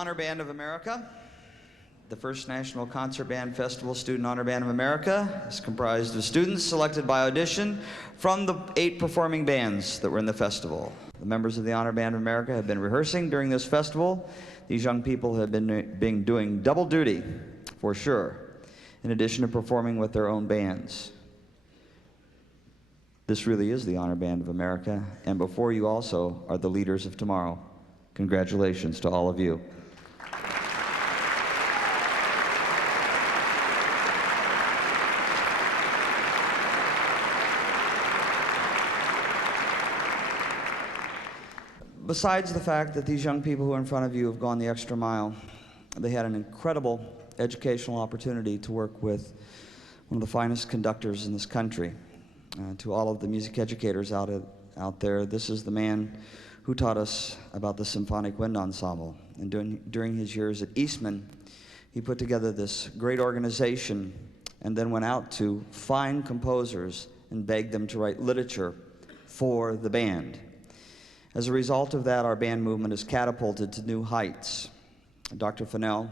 Honor Band of America. The first National Concert Band Festival Student Honor Band of America is comprised of students selected by audition from the 8 performing bands that were in the festival. The members of the Honor Band of America have been rehearsing during this festival. These young people have been doing double duty, for sure, in addition to performing with their own bands. This really is the Honor Band of America, and before you also are the leaders of tomorrow. Congratulations to all of you. Besides the fact that these young people who are in front of you have gone the extra mile, they had an incredible educational opportunity to work with one of the finest conductors in this country. To all of the music educators out there, this is the man who taught us about the Symphonic Wind Ensemble. And during his years at Eastman, he put together this great organization and then went out to find composers and begged them to write literature for the band. As a result of that, our band movement is catapulted to new heights. Dr. Fennell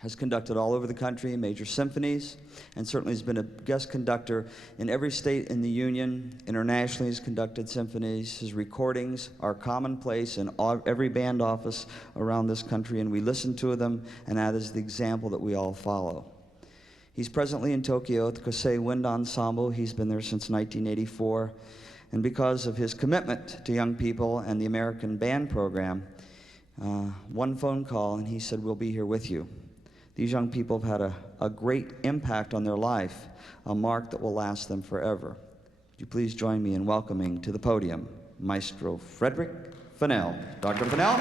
has conducted all over the country major symphonies, and certainly has been a guest conductor in every state in the Union. Internationally, he's conducted symphonies. His recordings are commonplace in every band office around this country, and we listen to them, and that is the example that we all follow. He's presently in Tokyo at the Kosei Wind Ensemble. He's been there since 1984. And because of his commitment to young people and the American Band Program, one phone call and he said, "We'll be here with you." These young people have had a great impact on their life, a mark that will last them forever. Would you please join me in welcoming to the podium Maestro Frederick Fennell. Dr. Fennell.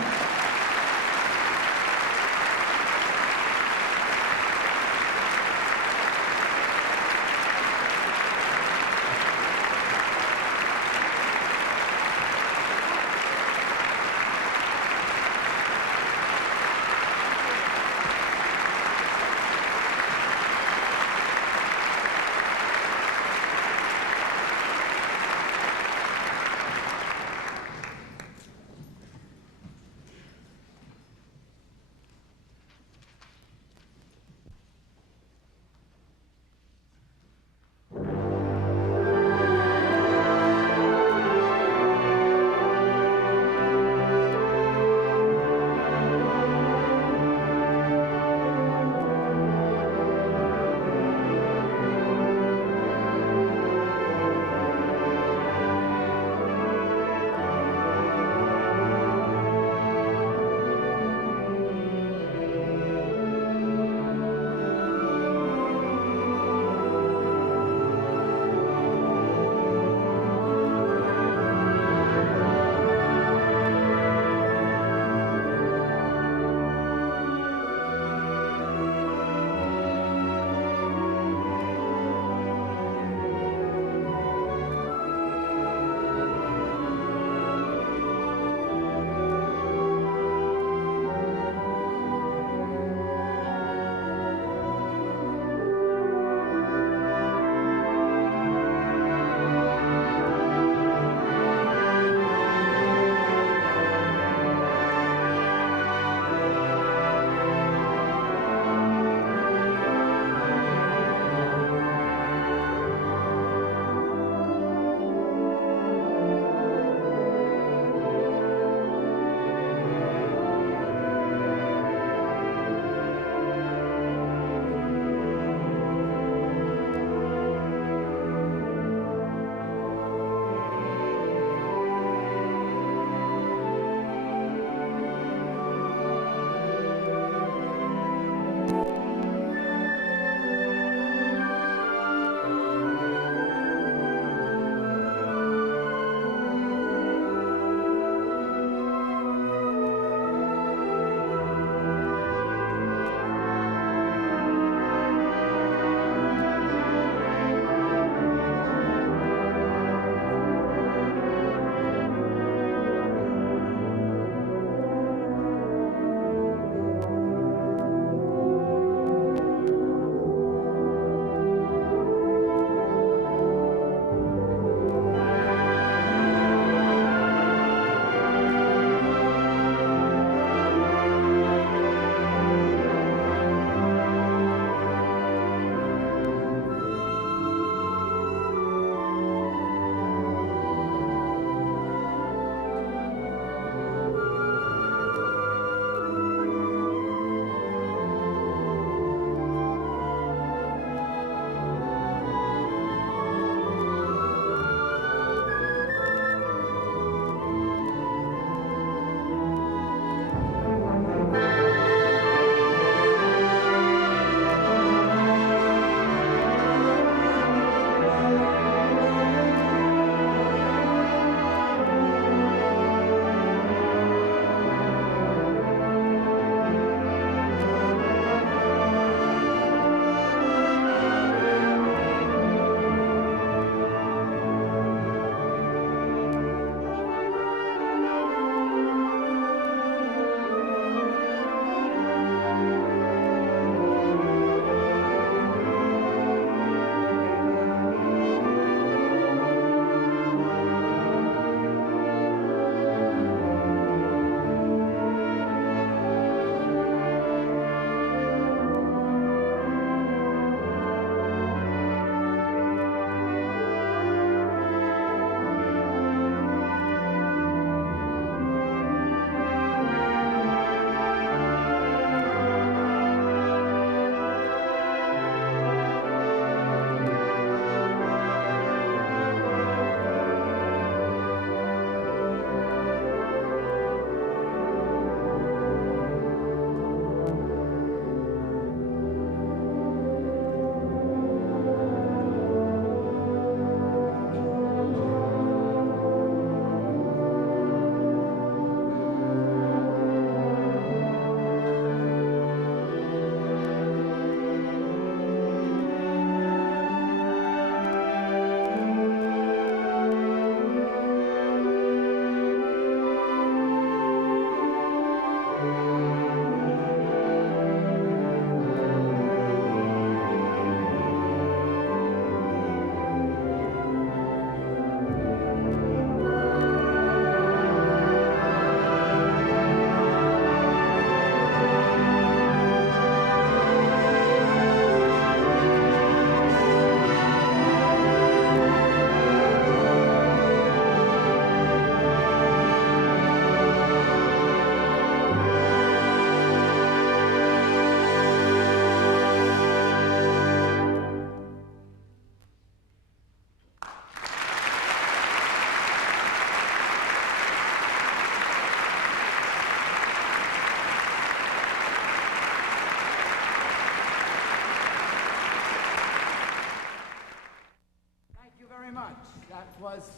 That was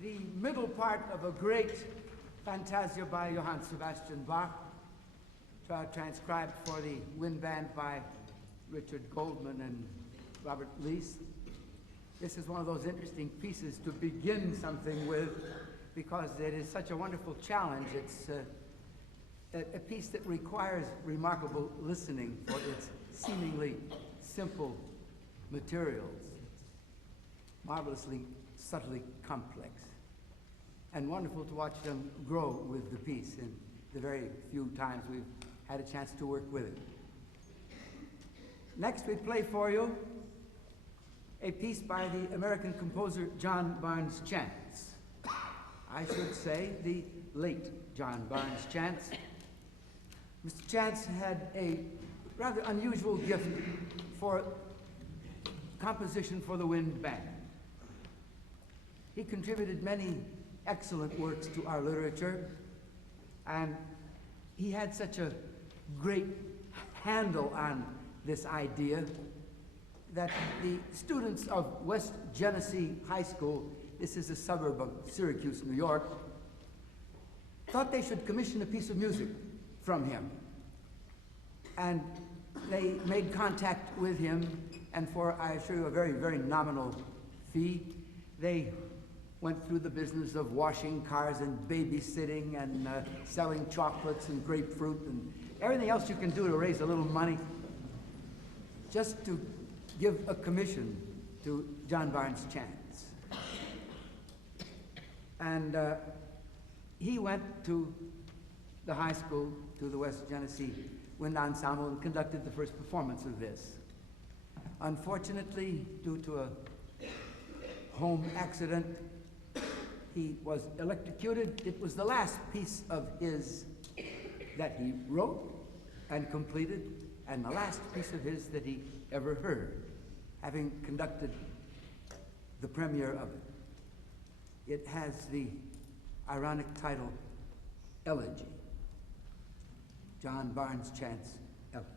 the middle part of a great Fantasia by Johann Sebastian Bach, transcribed for the wind band by Richard Goldman and Robert Lees. This is one of those interesting pieces to begin something with because it is such a wonderful challenge. It's a piece that requires remarkable listening for its seemingly simple materials, marvelously, subtly complex, and wonderful to watch them grow with the piece in the very few times we've had a chance to work with it. Next, we play for you a piece by the American composer John Barnes Chance. I should say the late John Barnes Chance. Mr. Chance had a rather unusual gift for composition for the wind band. He contributed many excellent works to our literature, and he had such a great handle on this idea that the students of West Genesee High School, this is a suburb of Syracuse, New York, thought they should commission a piece of music from him. And they made contact with him, and for, I assure you, a very, very nominal fee, they went through the business of washing cars and babysitting and selling chocolates and grapefruit and everything else you can do to raise a little money, just to give a commission to John Barnes Chance. And he went to the high school, to the West Genesee Wind Ensemble, and conducted the first performance of this. Unfortunately, due to a home accident, he was electrocuted. It was the last piece of his that he wrote and completed, and the last piece of his that he ever heard, having conducted the premiere of it. It has the ironic title, Elegy. John Barnes Chance, Elegy.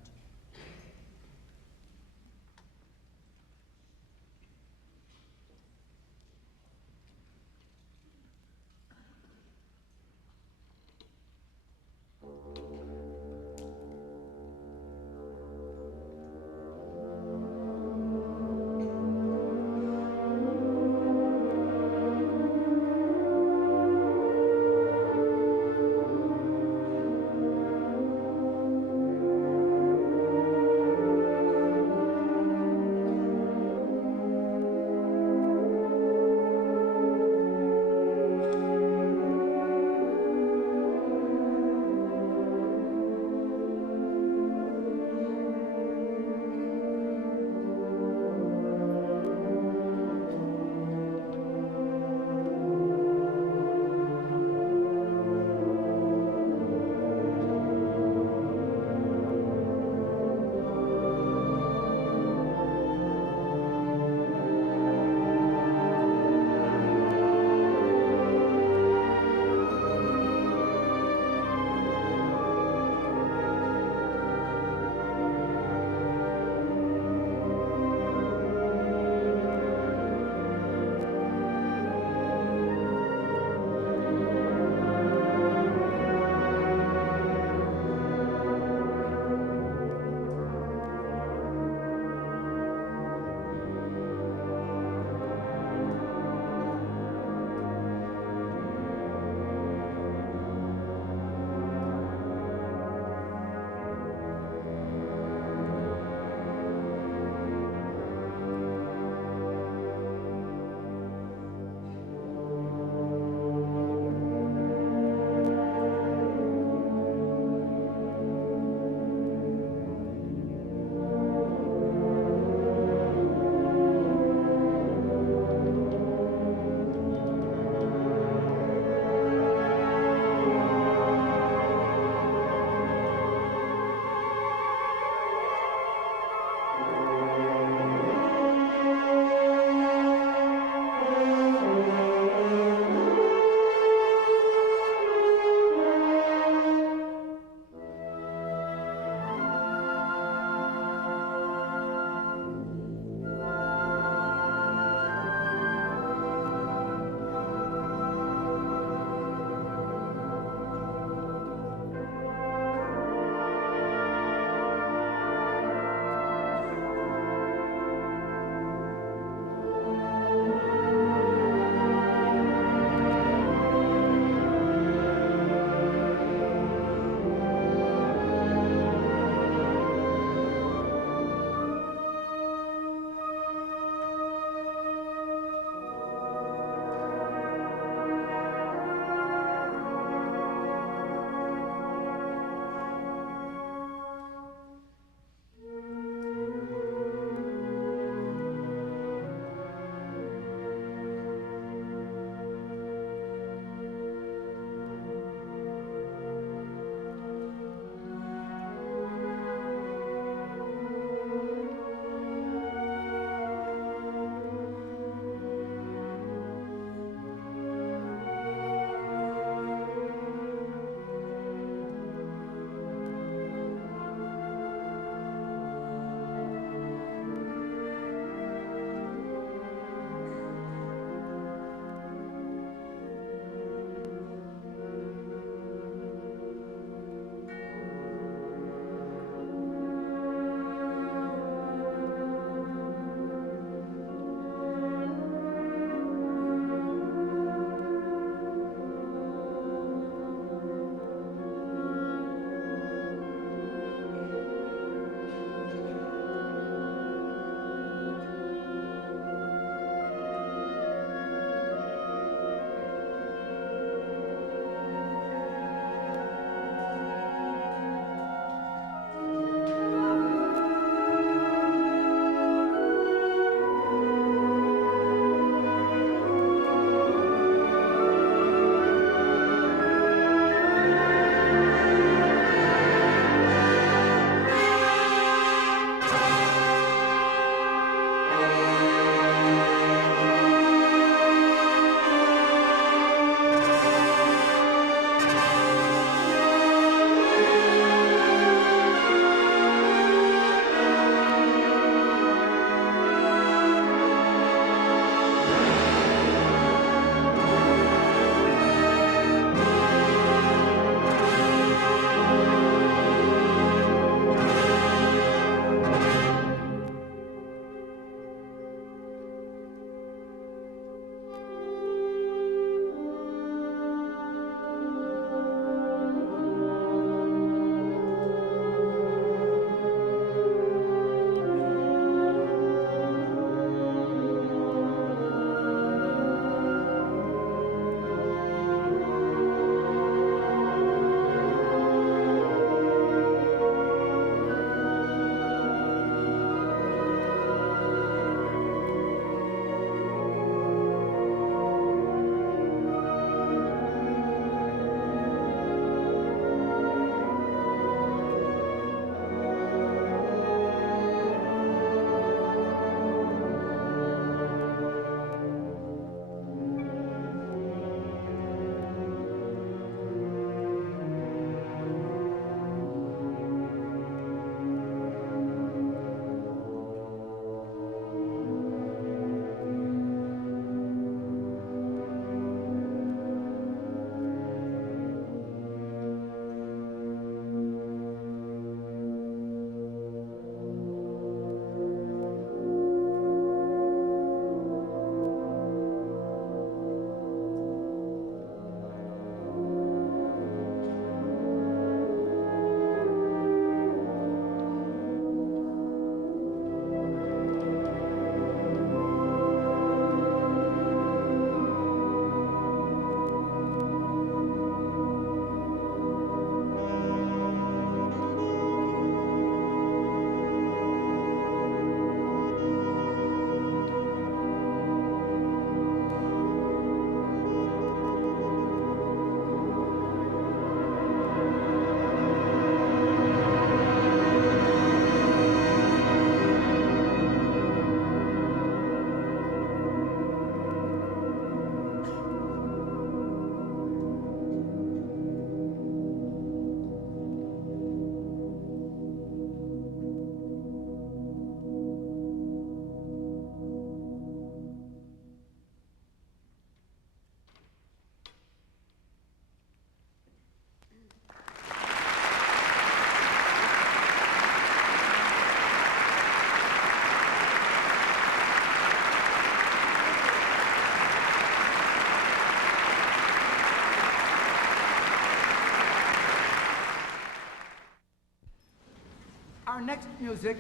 next music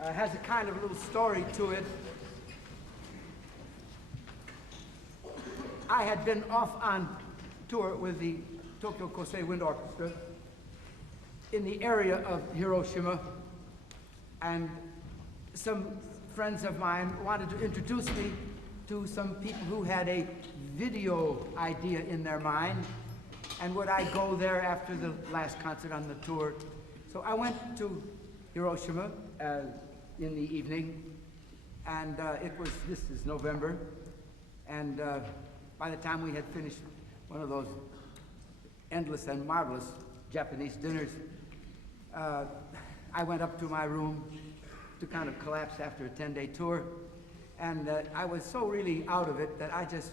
has a kind of little story to it. I had been off on tour with the Tokyo Kosei Wind Orchestra in the area of Hiroshima, and some friends of mine wanted to introduce me to some people who had a video idea in their mind, and would I go there after the last concert on the tour. So I went to Hiroshima in the evening, and this is November, and by the time we had finished one of those endless and marvelous Japanese dinners, I went up to my room to kind of collapse after a 10-day tour, and I was so really out of it that I just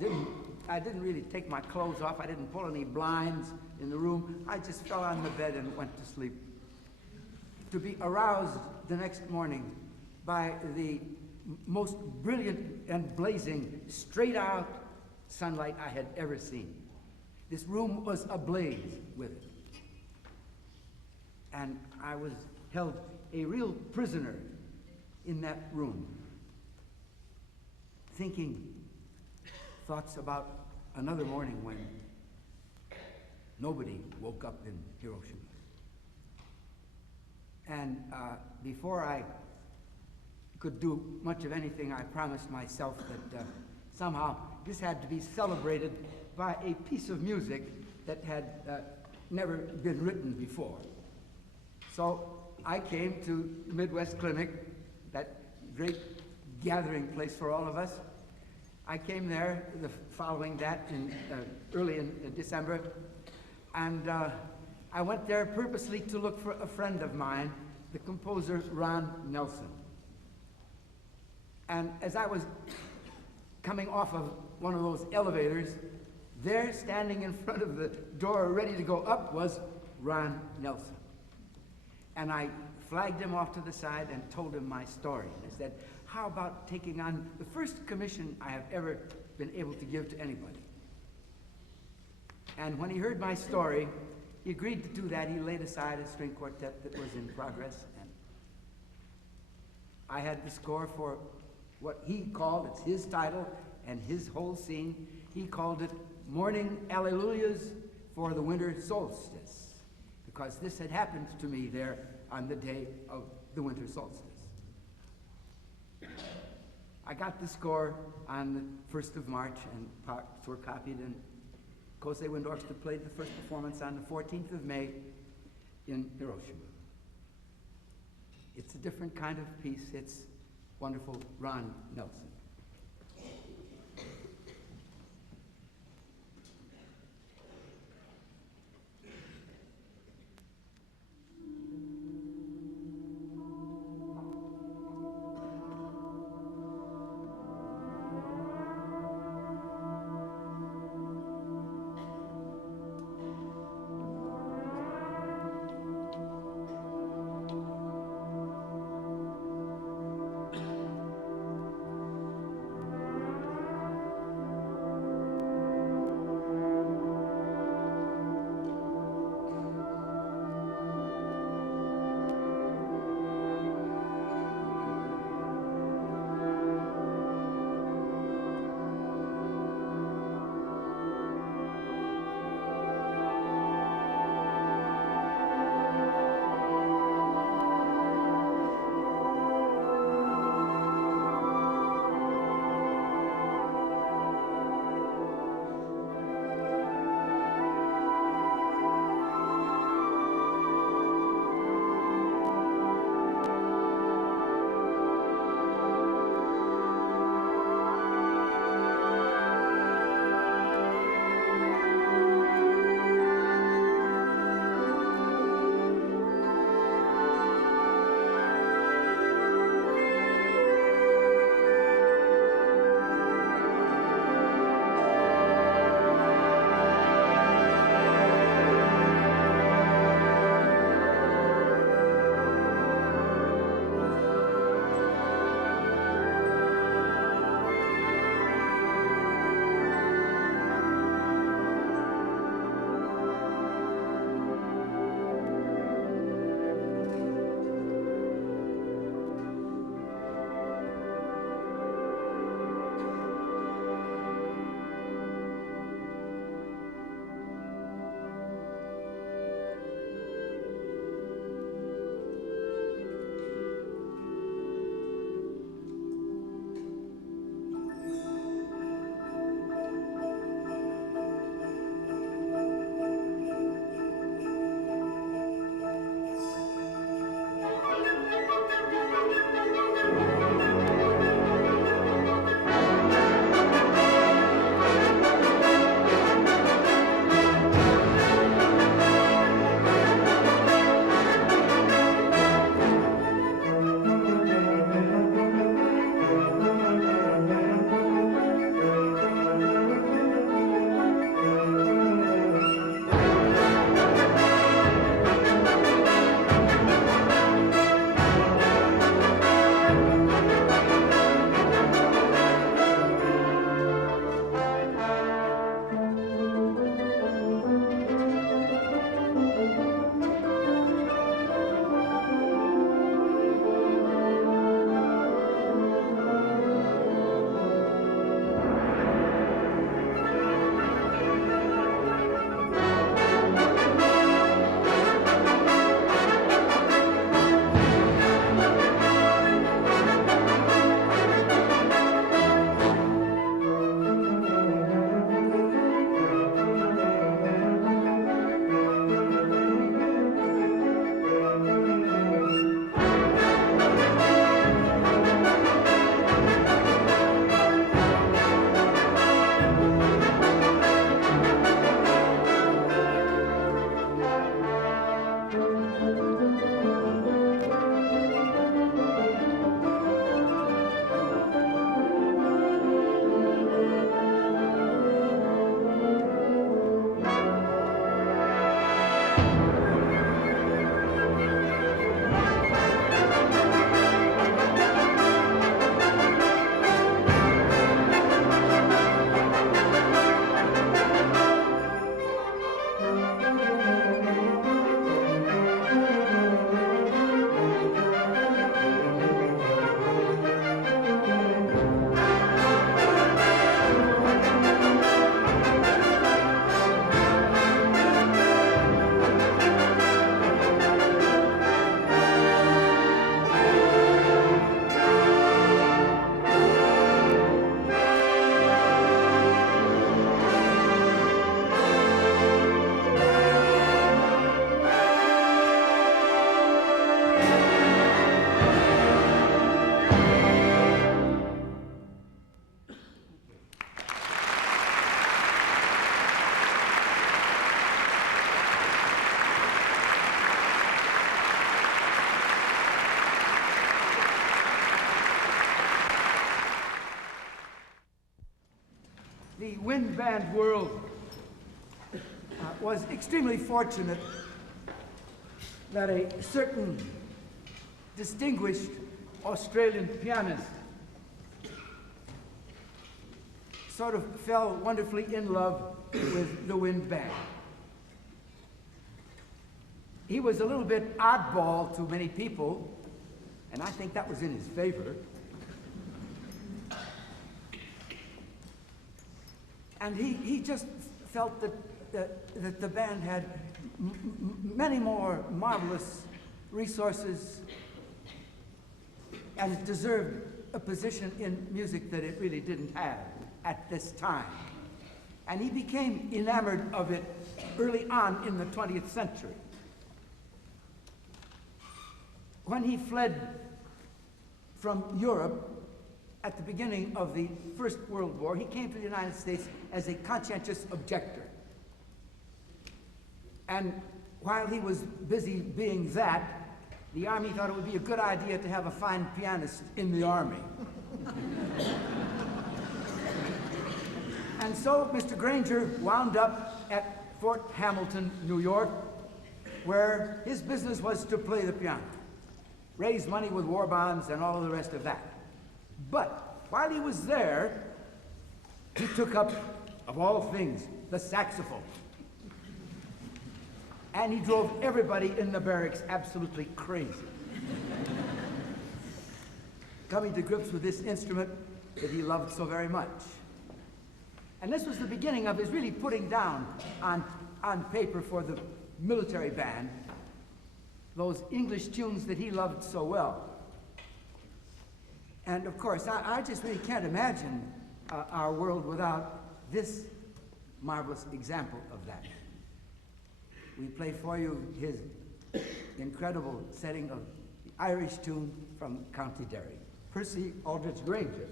didn't really take my clothes off. I didn't pull any blinds in the room. I just fell on the bed and went to sleep, to be aroused the next morning by the most brilliant and blazing, straight-out sunlight I had ever seen. This room was ablaze with it. And I was held a real prisoner in that room, thinking thoughts about another morning when nobody woke up in Hiroshima. And before I could do much of anything, I promised myself that somehow this had to be celebrated by a piece of music that had never been written before. So I came to the Midwest Clinic, that great gathering place for all of us. I came there following that early in December, and I went there purposely to look for a friend of mine, the composer Ron Nelson. And as I was coming off of one of those elevators, there, standing in front of the door ready to go up, was Ron Nelson. And I flagged him off to the side and told him my story. And I said, how about taking on the first commission I have ever been able to give to anybody? And when he heard my story, he agreed to do that. He laid aside a string quartet that was in progress, and I had the score for what he called, it's his title and his whole scene, he called it Morning Alleluias for the Winter Solstice, because this had happened to me there on the day of the winter solstice. I got the score on the 1st of March, and parts were copied, and Kosei Wind Orchestra played the first performance on the 14th of May in Hiroshima. It's a different kind of piece. It's wonderful, Ron Nelson. the wind band world was extremely fortunate that a certain distinguished Australian pianist sort of fell wonderfully in love with the wind band. He was a little bit oddball to many people, and I think that was in his favor. And he just felt that the band had many more marvelous resources and it deserved a position in music that it really didn't have at this time. And he became enamored of it early on in the 20th century. When he fled from Europe at the beginning of the First World War, he came to the United States as a conscientious objector. And while he was busy being that, the Army thought it would be a good idea to have a fine pianist in the Army. And so Mr. Granger wound up at Fort Hamilton, New York, where his business was to play the piano, raise money with war bonds and all of the rest of that. But while he was there, he took up, of all things, the saxophone. And he drove everybody in the barracks absolutely crazy. Coming to grips with this instrument that he loved so very much. And this was the beginning of his really putting down on paper for the military band those English tunes that he loved so well. And of course, I just really can't imagine our world without this marvelous example of that. We play for you his incredible setting of the Irish tune from County Derry, Percy Aldrich Granger.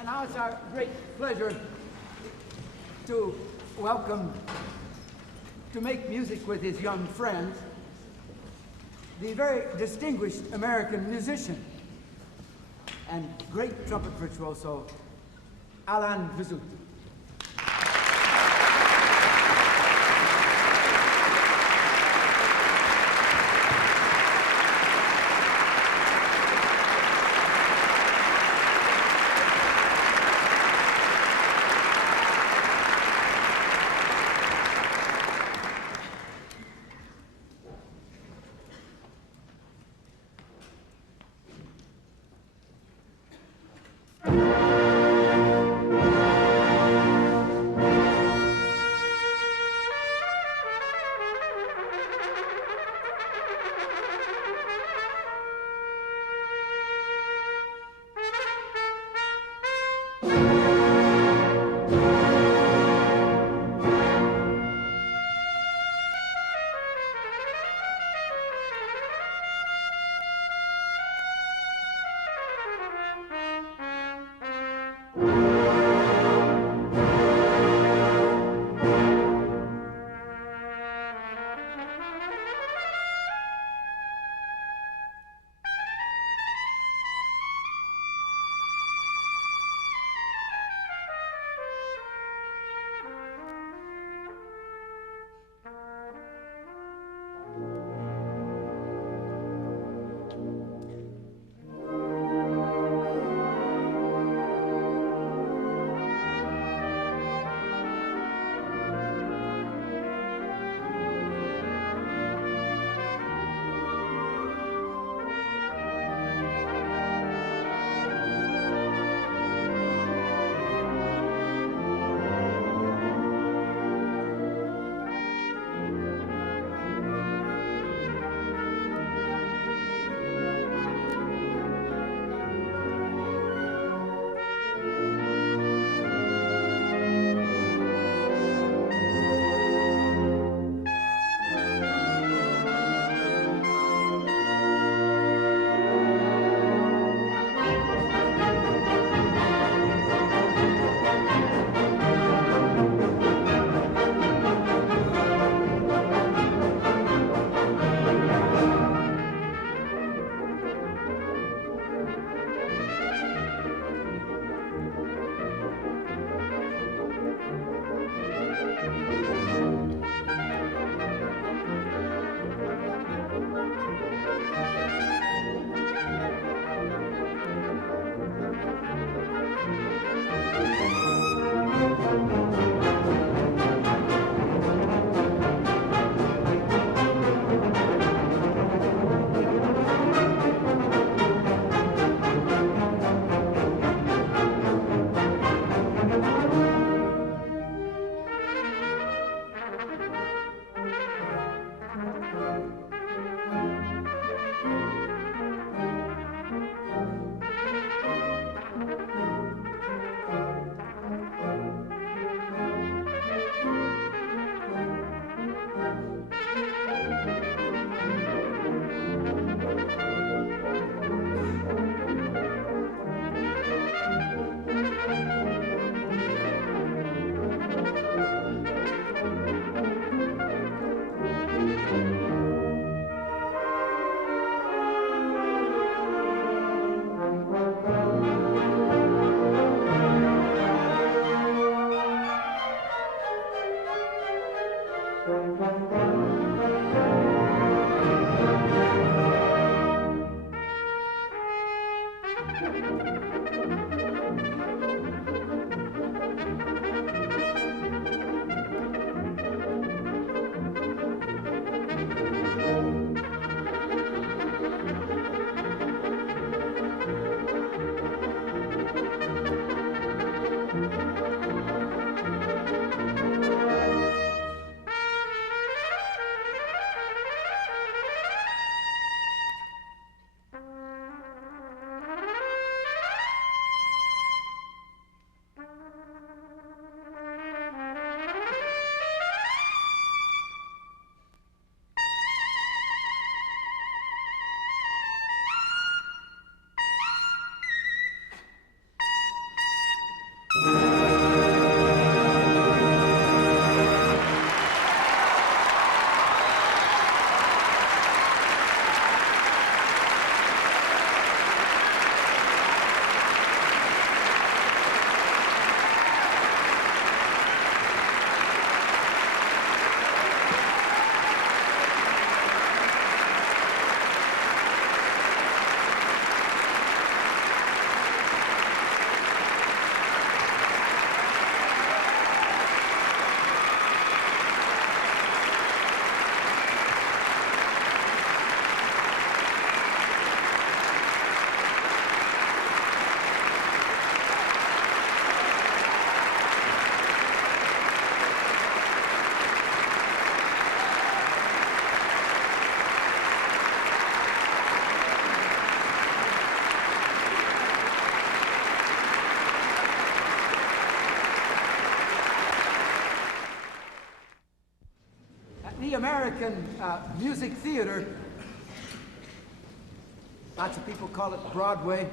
And now it's our great pleasure to welcome, to make music with his young friends, the very distinguished American musician and great trumpet virtuoso, Alan Vizut. American music theater, lots of people call it Broadway,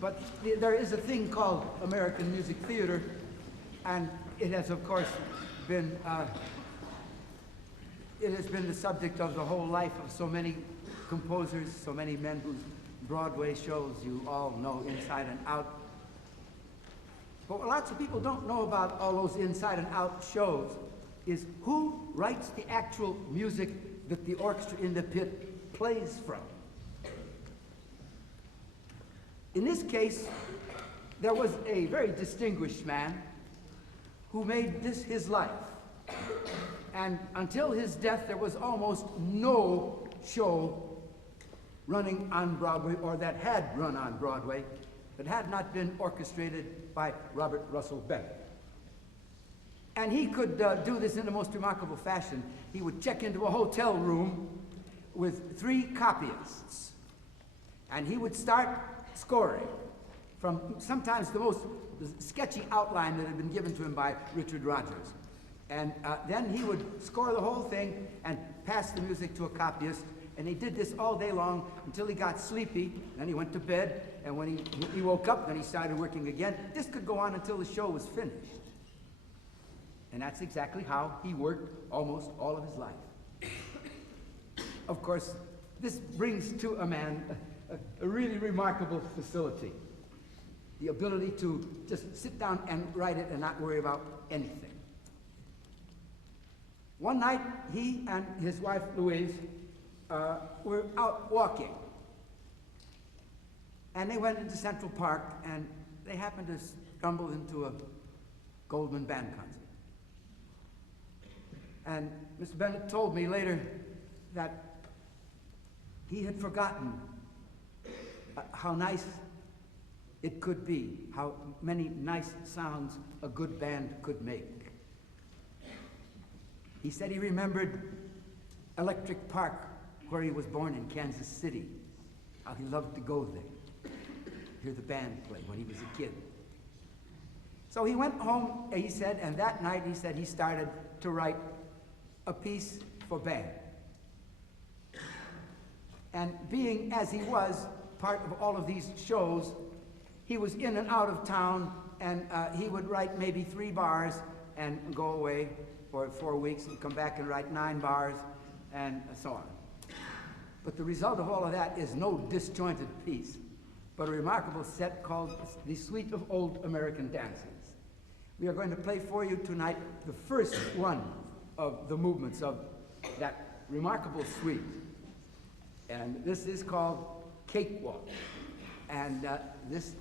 but there is a thing called American music theater, and it has, of course, been the subject of the whole life of so many composers, so many men whose Broadway shows you all know inside and out. But what lots of people don't know about all those inside and out shows is who writes the actual music that the orchestra in the pit plays from. In this case, there was a very distinguished man who made this his life. And until his death, there was almost no show running on Broadway, or that had run on Broadway, that had not been orchestrated by Robert Russell Bennett. And he could do this in the most remarkable fashion. He would check into a hotel room with 3 copyists, and he would start scoring from sometimes the most sketchy outline that had been given to him by Richard Rodgers. And then he would score the whole thing and pass the music to a copyist, and he did this all day long until he got sleepy. Then he went to bed, and when he woke up, then he started working again. This could go on until the show was finished. And that's exactly how he worked almost all of his life. Of course, this brings to a man a really remarkable facility. The ability to just sit down and write it and not worry about anything. One night, he and his wife, Louise, were out walking. And they went into Central Park, and they happened to stumble into a Goldman band concert. And Mr. Bennett told me later that he had forgotten how nice it could be, how many nice sounds a good band could make. He said he remembered Electric Park, where he was born in Kansas City, how he loved to go there, hear the band play when he was a kid. So he went home, he said, and that night he said he started to write a piece for band. And being, as he was, part of all of these shows, he was in and out of town, and he would write maybe 3 bars and go away for 4 weeks and come back and write 9 bars and so on. But the result of all of that is no disjointed piece, but a remarkable set called The Suite of Old American Dances. We are going to play for you tonight the first one of the movements of that remarkable suite. And this is called Cakewalk. And this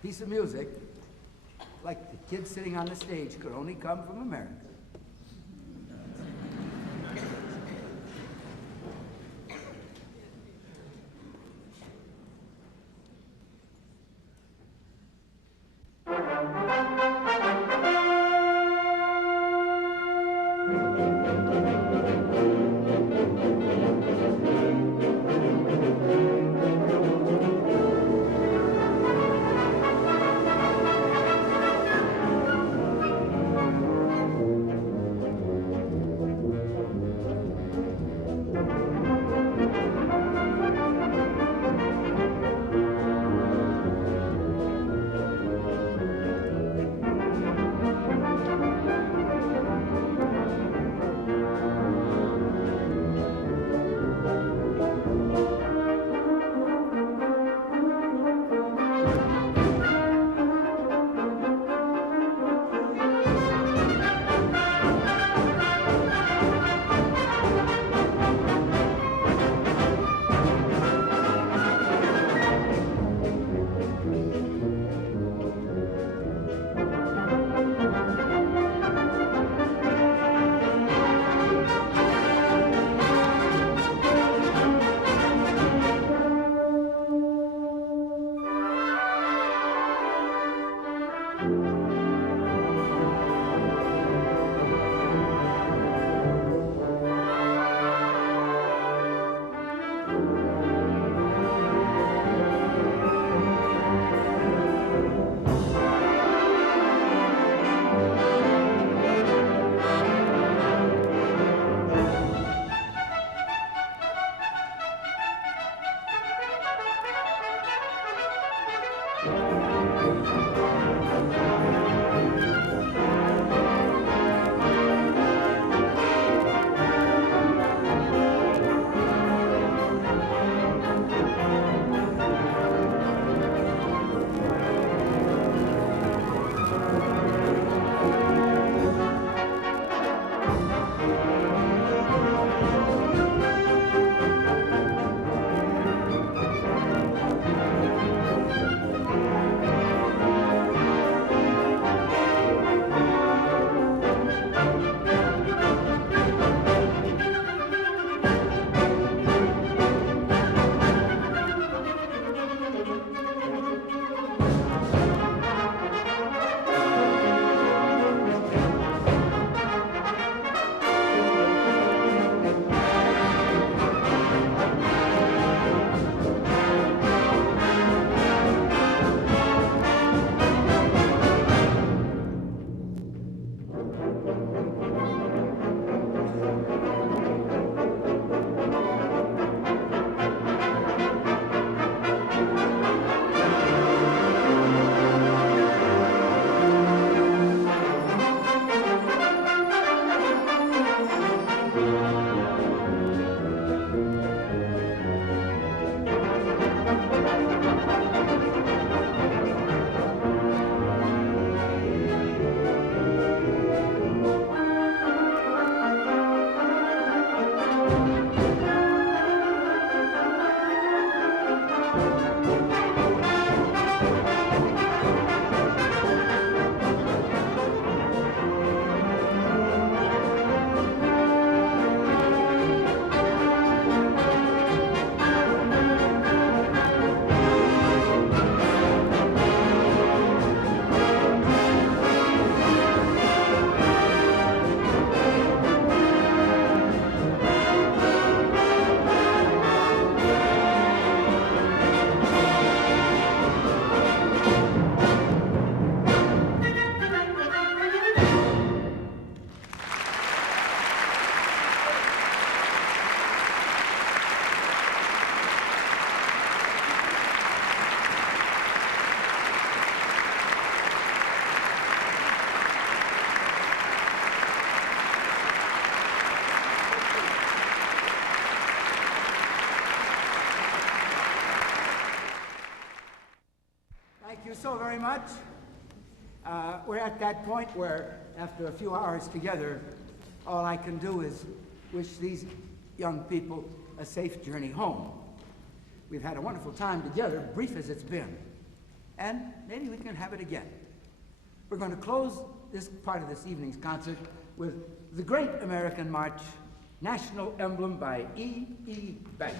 piece of music, like the kids sitting on the stage, could only come from America. We're at that point where, after a few hours together, all I can do is wish these young people a safe journey home. We've had a wonderful time together, brief as it's been, and maybe we can have it again. We're going to close this part of this evening's concert with the Great American March, National Emblem by E. E. Bagley.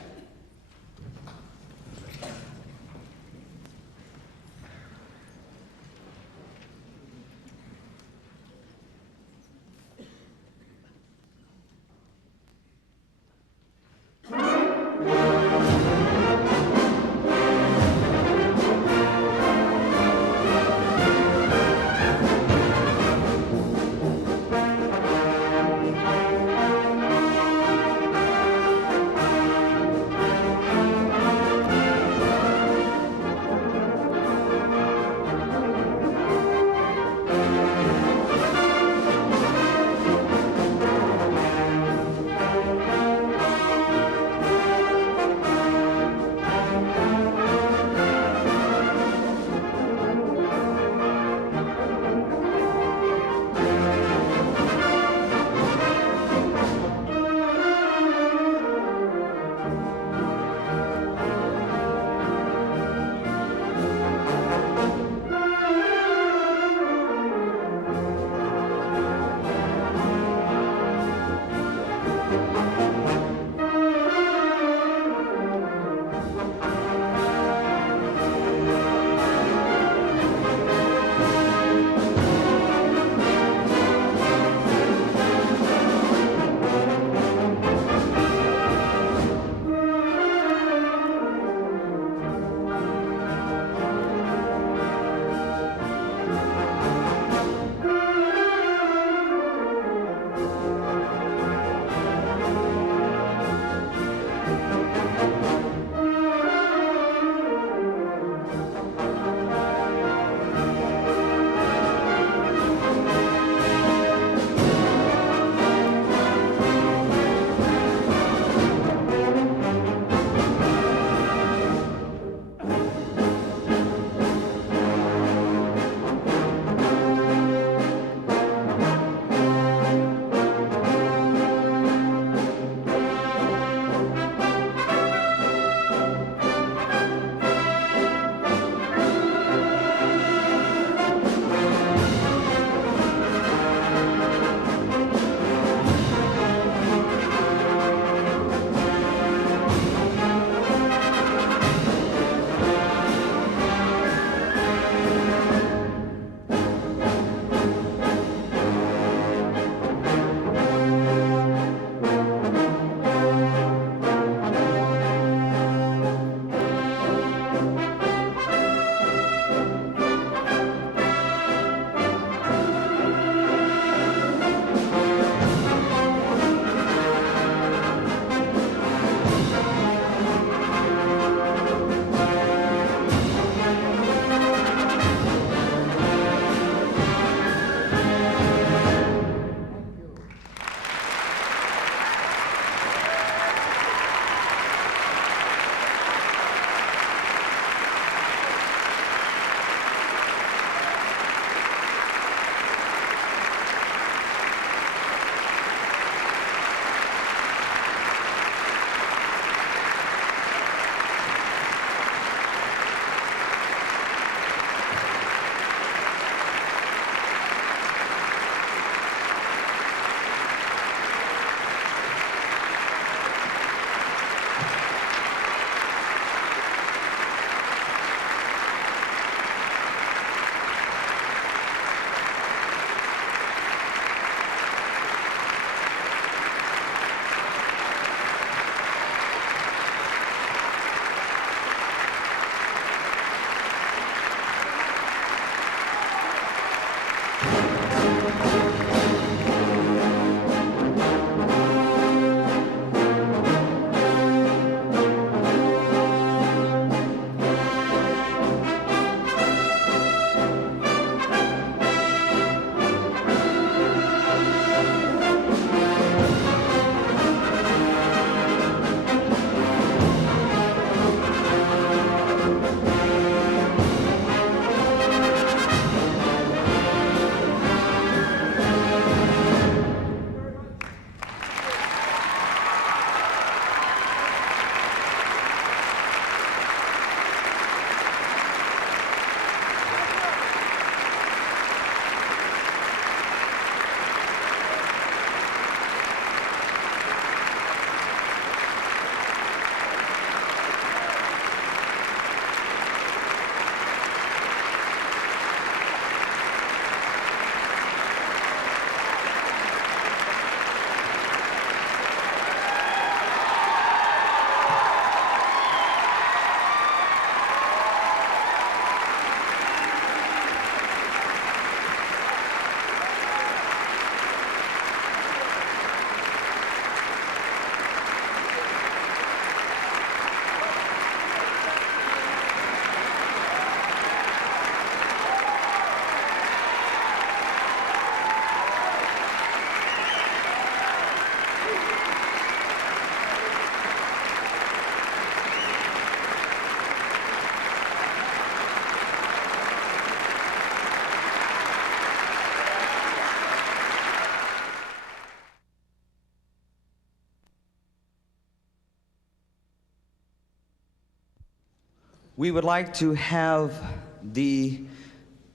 We would like to have the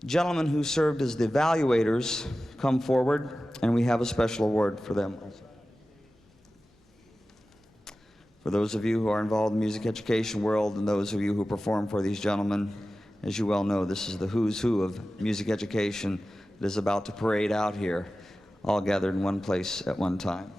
gentlemen who served as the evaluators come forward, and we have a special award for them. For those of you who are involved in the music education world and those of you who perform for these gentlemen, as you well know, this is the who's who of music education that is about to parade out here, all gathered in one place at one time.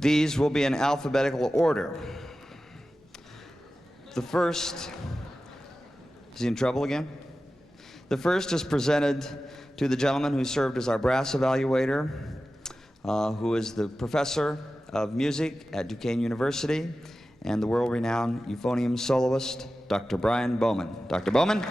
These will be in alphabetical order. The first, is he in trouble again? The first is presented to the gentleman who served as our brass evaluator, who is the professor of music at Duquesne University and the world-renowned euphonium soloist, Dr. Brian Bowman. Dr. Bowman.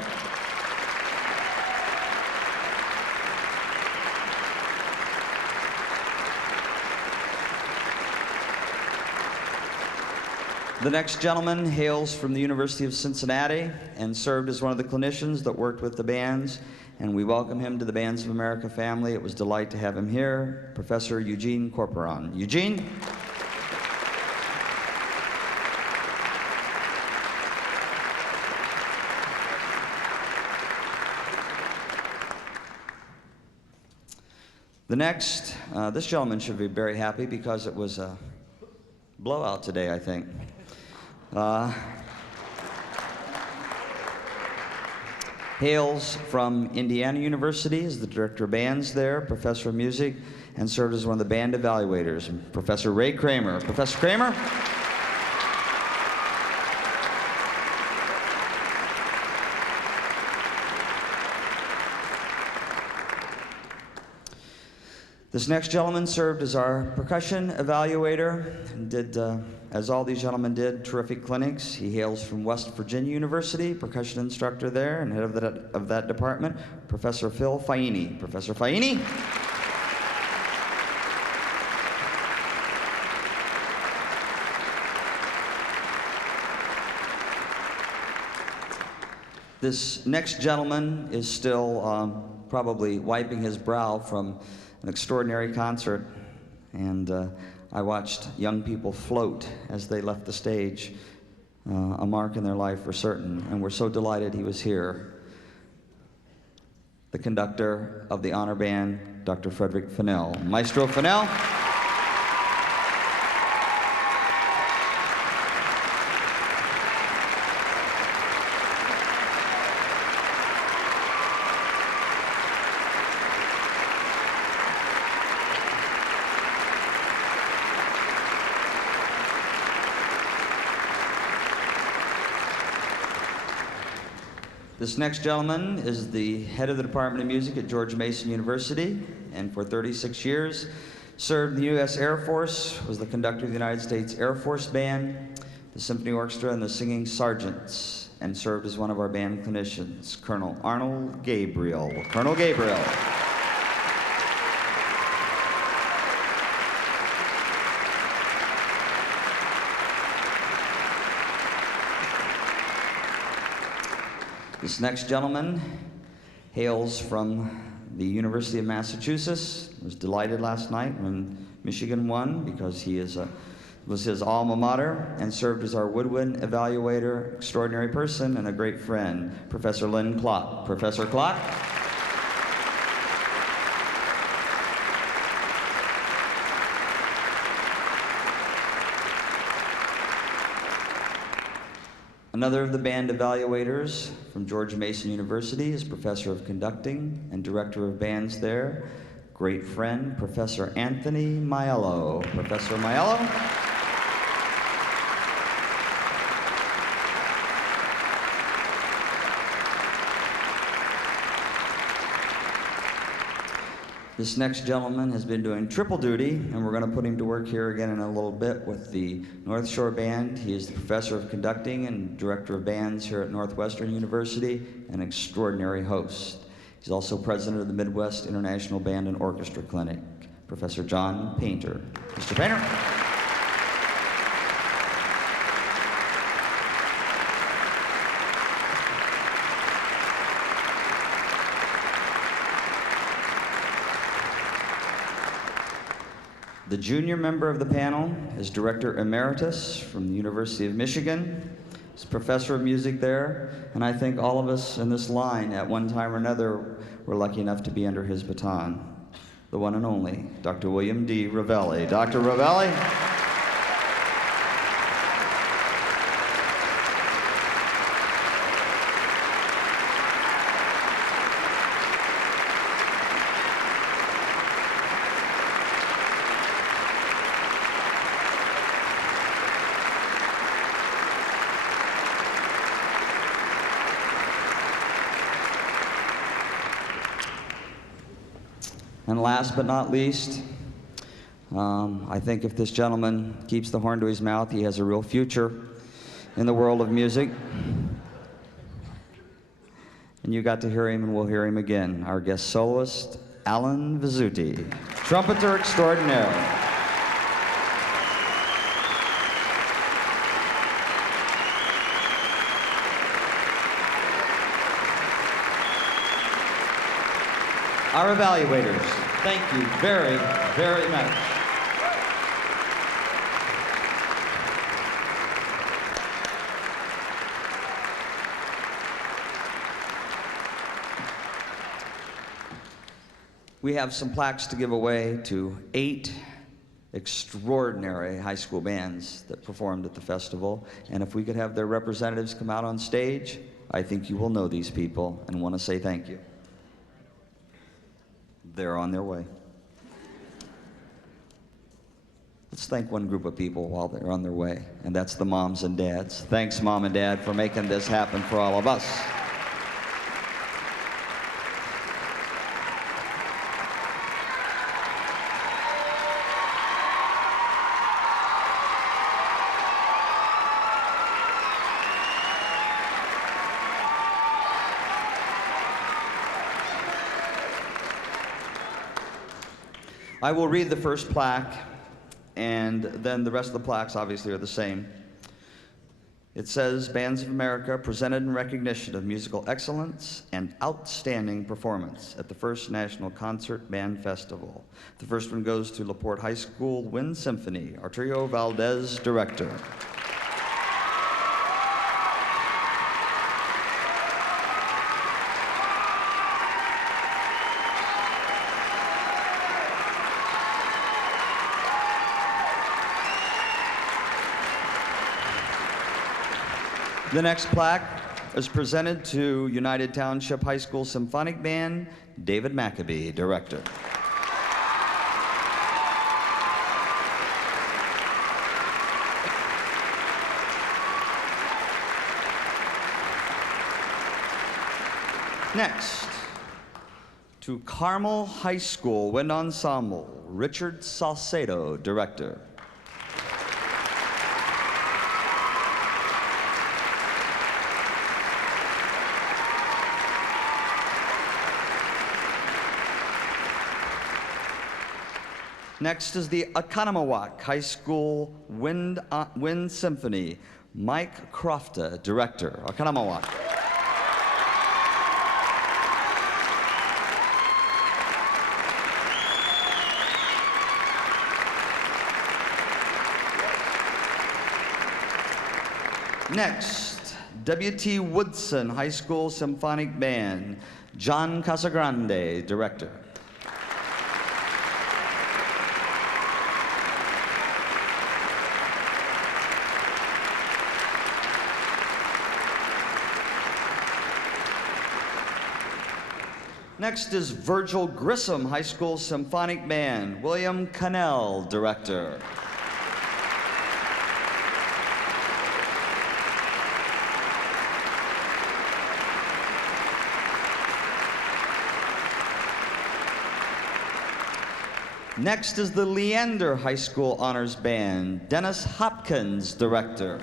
The next gentleman hails from the University of Cincinnati and served as one of the clinicians that worked with the bands, and we welcome him to the Bands of America family. It was a delight to have him here, Professor Eugene Corporon. Eugene? The next, this gentleman should be very happy because it was a blowout today, I think. Hails from Indiana University, is the director of bands there, professor of music, and served as one of the band evaluators, Professor Ray Kramer. Professor Kramer? This next gentleman served as our percussion evaluator and did, as all these gentlemen did, terrific clinics. He hails from West Virginia University, percussion instructor there and head of that department, Professor Phil Faini. Professor Faini? This next gentleman is still probably wiping his brow from an extraordinary concert, and I watched young people float as they left the stage, a mark in their life for certain, and we're so delighted he was here. The conductor of the honor band, Dr. Frederick Fennell. Maestro Fennell. This next gentleman is the head of the Department of Music at George Mason University, and for 36 years served in the U.S. Air Force, was the conductor of the United States Air Force Band, the Symphony Orchestra, and the Singing Sergeants, and served as one of our band clinicians, Colonel Arnold Gabriel. Colonel Gabriel. This next gentleman hails from the University of Massachusetts. Was delighted last night when Michigan won because he was his alma mater, and served as our woodwind evaluator, extraordinary person and a great friend, Professor Lynn Klock. Professor Klock. Another of the band evaluators from George Mason University is Professor of Conducting and Director of Bands there, great friend, Professor Anthony Maiello. Professor Maiello. This next gentleman has been doing triple duty, and we're going to put him to work here again in a little bit with the North Shore Band. He is the Professor of Conducting and Director of Bands here at Northwestern University, an extraordinary host. He's also president of the Midwest International Band and Orchestra Clinic. Professor John Painter. Mr. Painter. The junior member of the panel is Director Emeritus from the University of Michigan. He's professor of music there, and I think all of us in this line at one time or another were lucky enough to be under his baton. The one and only, Dr. William D. Ravelli. Dr. Ravelli. And last but not least, I think if this gentleman keeps the horn to his mouth, he has a real future in the world of music. And you got to hear him, and we'll hear him again. Our guest soloist, Alan Vizzuti, trumpeter extraordinaire. Our evaluators, thank you very, very much. We have some plaques to give away to 8 extraordinary high school bands that performed at the festival. And if we could have their representatives come out on stage, I think you will know these people and want to say thank you. They're on their way. Let's thank one group of people while they're on their way, and that's the moms and dads. Thanks, Mom and Dad, for making this happen for all of us. I will read the first plaque, and then the rest of the plaques obviously are the same. It says, Bands of America presented in recognition of musical excellence and outstanding performance at the first National Concert Band Festival. The first one goes to LaPorte High School Wind Symphony, Arturo Valdez, director. The next plaque is presented to United Township High School Symphonic Band, David Maccabee, director. Next, to Carmel High School Wind Ensemble, Richard Salcedo, director. Next is the Oconomowoc High School Wind Symphony, Mike Crofta, director, Oconomowoc. Next, W.T. Woodson High School Symphonic Band, John Casagrande, director. Next is Virgil Grissom High School Symphonic Band, William Cannell, director. Next is the Leander High School Honors Band, Dennis Hopkins, director.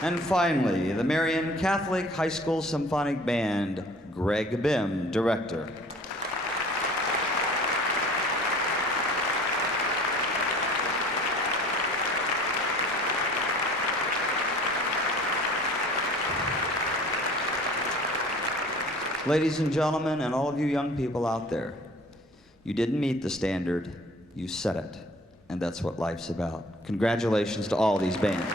And finally, the Marian Catholic High School Symphonic Band, Greg Bim, director. Ladies and gentlemen, and all of you young people out there, you didn't meet the standard, you set it. And that's what life's about. Congratulations to all these bands.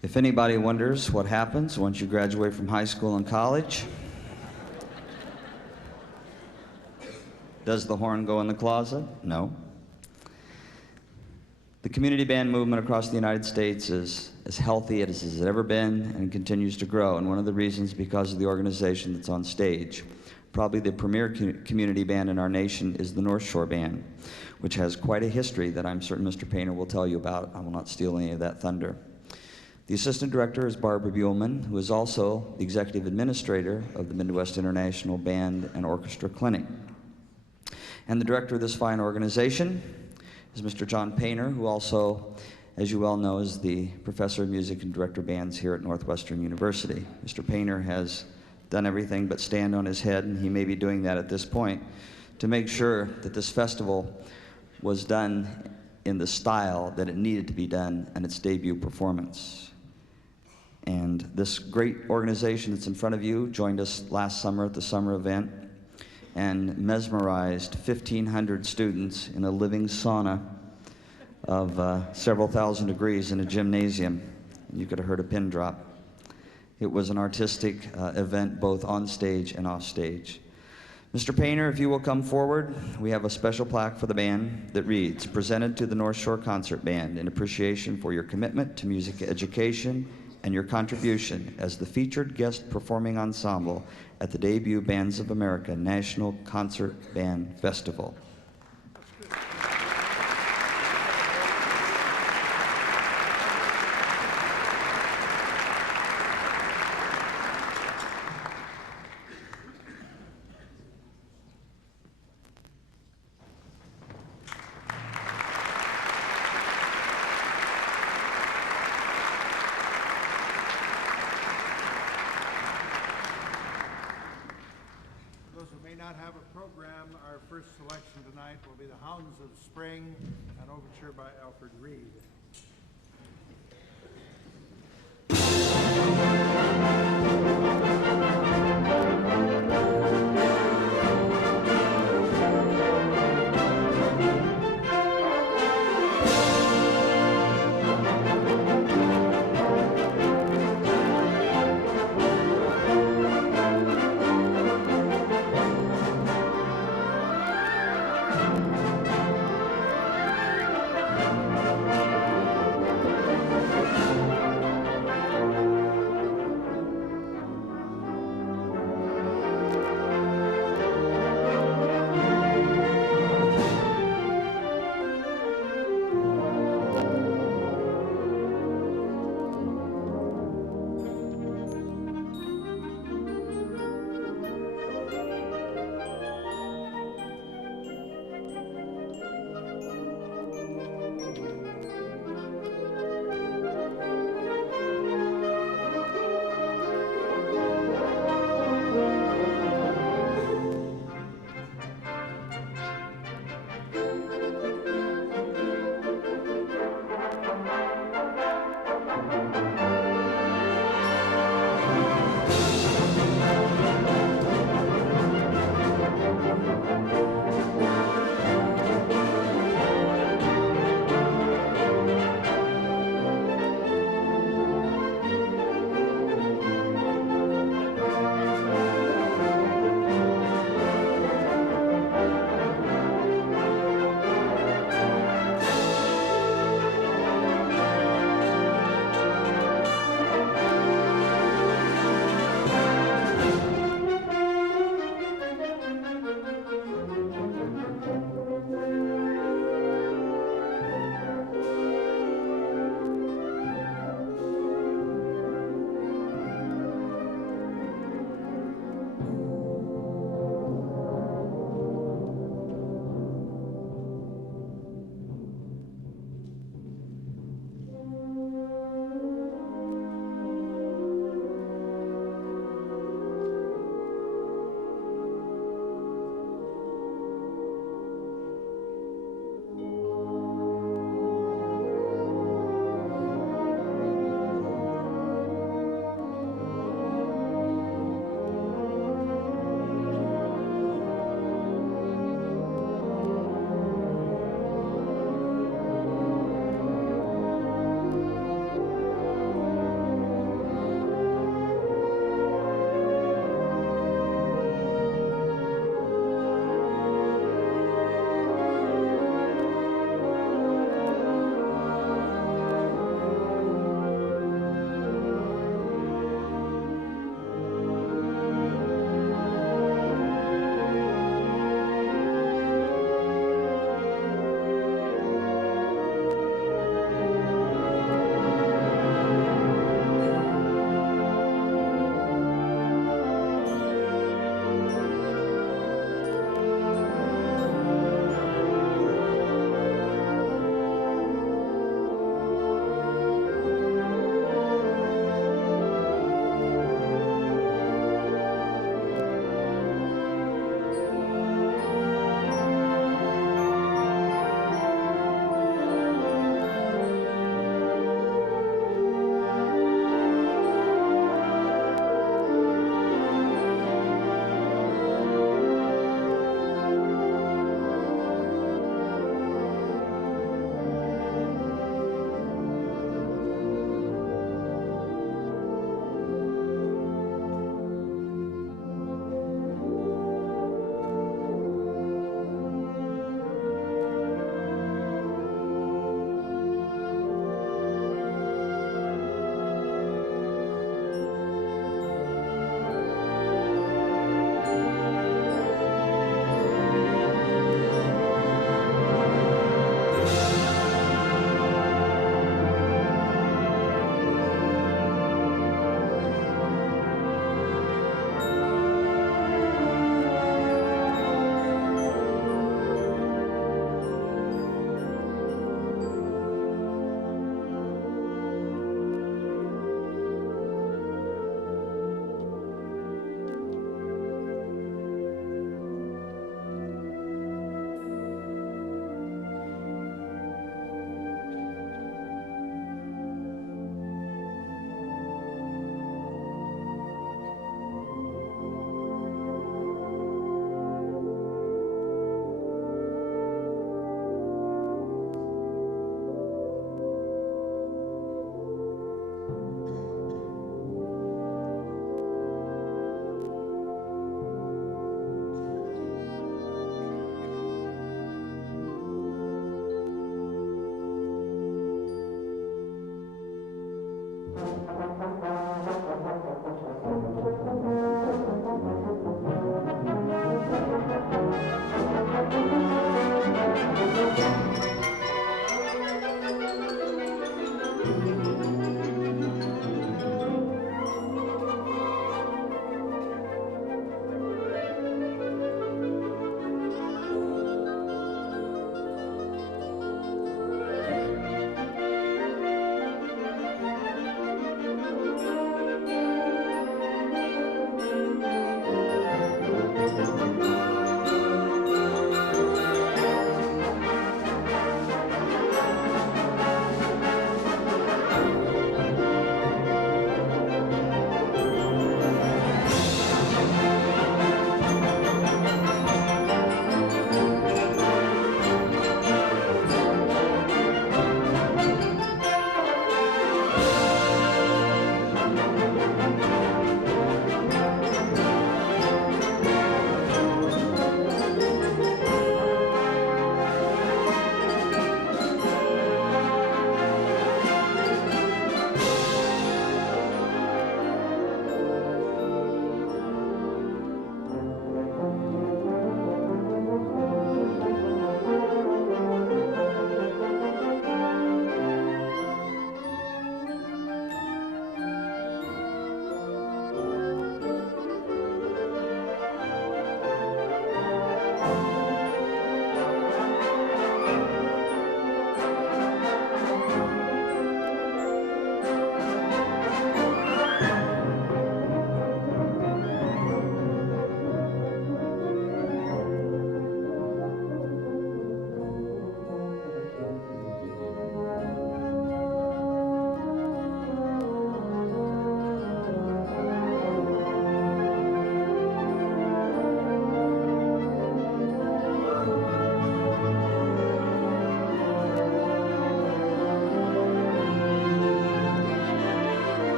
If anybody wonders what happens once you graduate from high school and college, does the horn go in the closet? No. The community band movement across the United States is as healthy as it has ever been and continues to grow. And one of the reasons, because of the organization that's on stage. Probably the premier community band in our nation is the North Shore Band, which has quite a history that I'm certain Mr. Painter will tell you about. I will not steal any of that thunder. The assistant director is Barbara Buellman, who is also the executive administrator of the Midwest International Band and Orchestra Clinic. And the director of this fine organization is Mr. John Painter, who also, as you well know, is the professor of music and director of bands here at Northwestern University. Mr. Painter has done everything but stand on his head, and he may be doing that at this point, to make sure that this festival was done in the style that it needed to be done in its debut performance. And this great organization that's in front of you joined us last summer at the summer event and mesmerized 1,500 students in a living sauna of several thousand degrees in a gymnasium. You could have heard a pin drop. It was an artistic event both on stage and off stage. Mr. Painter, if you will come forward, we have a special plaque for the band that reads, "Presented to the North Shore Concert Band in appreciation for your commitment to music education and your contribution as the featured guest performing ensemble at the debut Bands of America National Concert Band Festival." Have a program. Our first selection tonight will be The Hounds of Spring, an overture by Alfred Reed.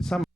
Some